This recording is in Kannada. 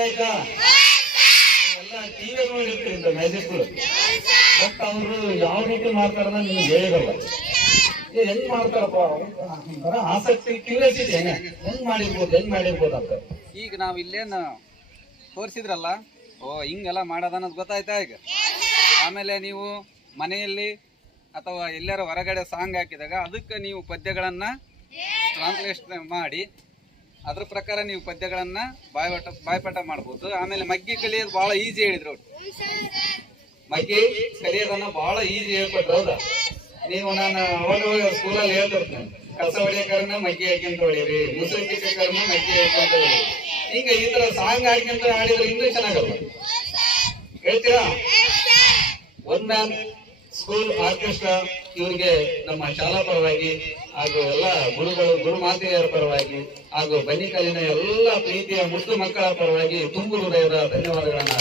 ಆಯ್ತಾ ಎಲ್ಲ ಟಿವಿ ಇರುತ್ತೆ ಇಂಥ ಮ್ಯಾಜಿಕ್ಗಳು ಬಟ್ ಅವರು ಯಾವ ರೀತಿ ಮಾಡ್ತಾರನ್ನ ನಿಮ್ಗೆ ಹೇಳಿರಲ್ಲ ಹೆಂಗ್ ಮಾಡ್ತಾರಪ್ಪ? ಒಂಥರ ಆಸಕ್ತಿ ಕ್ಯೂರಿಯಾಸಿಟಿ ಹೆಂಗ ಹೆಂಗ್ ಮಾಡಿರ್ಬೋದು ಹೆಂಗ್ ಮಾಡಿರ್ಬೋದು ಅಂತ. ಈಗ ನಾವು ಇಲ್ಲೇನು ತೋರಿಸಿದ್ರಲ್ಲ, ಓ, ಹಿಂಗೆಲ್ಲ ಮಾಡೋದನ್ನೋದು ಗೊತ್ತಾಯ್ತಾ ಈಗ? ಆಮೇಲೆ ನೀವು ಮನೆಯಲ್ಲಿ ಅಥವಾ ಎಲ್ಲರ ಹೊರಗಡೆ ಸಾಂಗ್ ಹಾಕಿದಾಗ ಅದಕ್ಕೆ ನೀವು ಪದ್ಯಗಳನ್ನು ಟ್ರಾನ್ಸ್ಲೇಷನ್ ಮಾಡಿ ಅದ್ರ ಪ್ರಕಾರ ನೀವು ಪದ್ಯಗಳನ್ನ ಬಾಯ್ಪಾಠ ಬಾಯ್ಪಾಠ ಮಾಡ್ಬೋದು. ಆಮೇಲೆ ಮಗ್ಗಿ ಕಲಿಯೋದು ಬಹಳ ಈಸಿ ಹೇಳಿದ್ರು ಅವ್ರು. ಮಗ್ಗಿ ಕಲಿಯೋದನ್ನ ಬಹಳ ಈಸಿ ಹೇಳ್ಕೊಟ್ರು, ಹೌದಾ? ನೀವು ನಾನು ಅವಾಗ ಸ್ಕೂಲಲ್ಲಿ ಹೇಳ್ತಿರ್ತೇನೆ. ಕಸ ಹೊಡಿಯಕಾರನ ಮಗ್ಗಿ ಹಾಕ್ಯಂತ ಹೊಡೀರಿ. ಮುಸುರಿ ಮಗ್ಗಿ ಹಾಕ್ಯಂತ ಹೊಡೀರಿ. ಹಿಂಗ ಈ ತರ ಸಾಂಗ್ ಹಾಕ್ಯಂತ ಹಾಡಿದ್ರೆ ಇನ್ನೂ ಚೆನ್ನಾಗಲ್ಲ ಹೇಳ್ತೀರಾ? ಒಂದ್ ಮ್ಯಾನ್ ಸ್ಕೂಲ್ ಆರ್ಕೆಸ್ಟ್ರಾ ಇವರಿಗೆ ನಮ್ಮ ಶಾಲಾ ಪರವಾಗಿ ಹಾಗೂ ಎಲ್ಲ ಗುರುಗಳು, ಗುರು ಮಾತೆಯರ ಪರವಾಗಿ ಹಾಗೂ ಬನ್ನಿಕಲ್ಲಿನ ಎಲ್ಲ ಪ್ರೀತಿಯ ಮುದ್ದು ಮಕ್ಕಳ ಪರವಾಗಿ ತುಂಬು ಹೃದಯದ ಧನ್ಯವಾದಗಳನ್ನು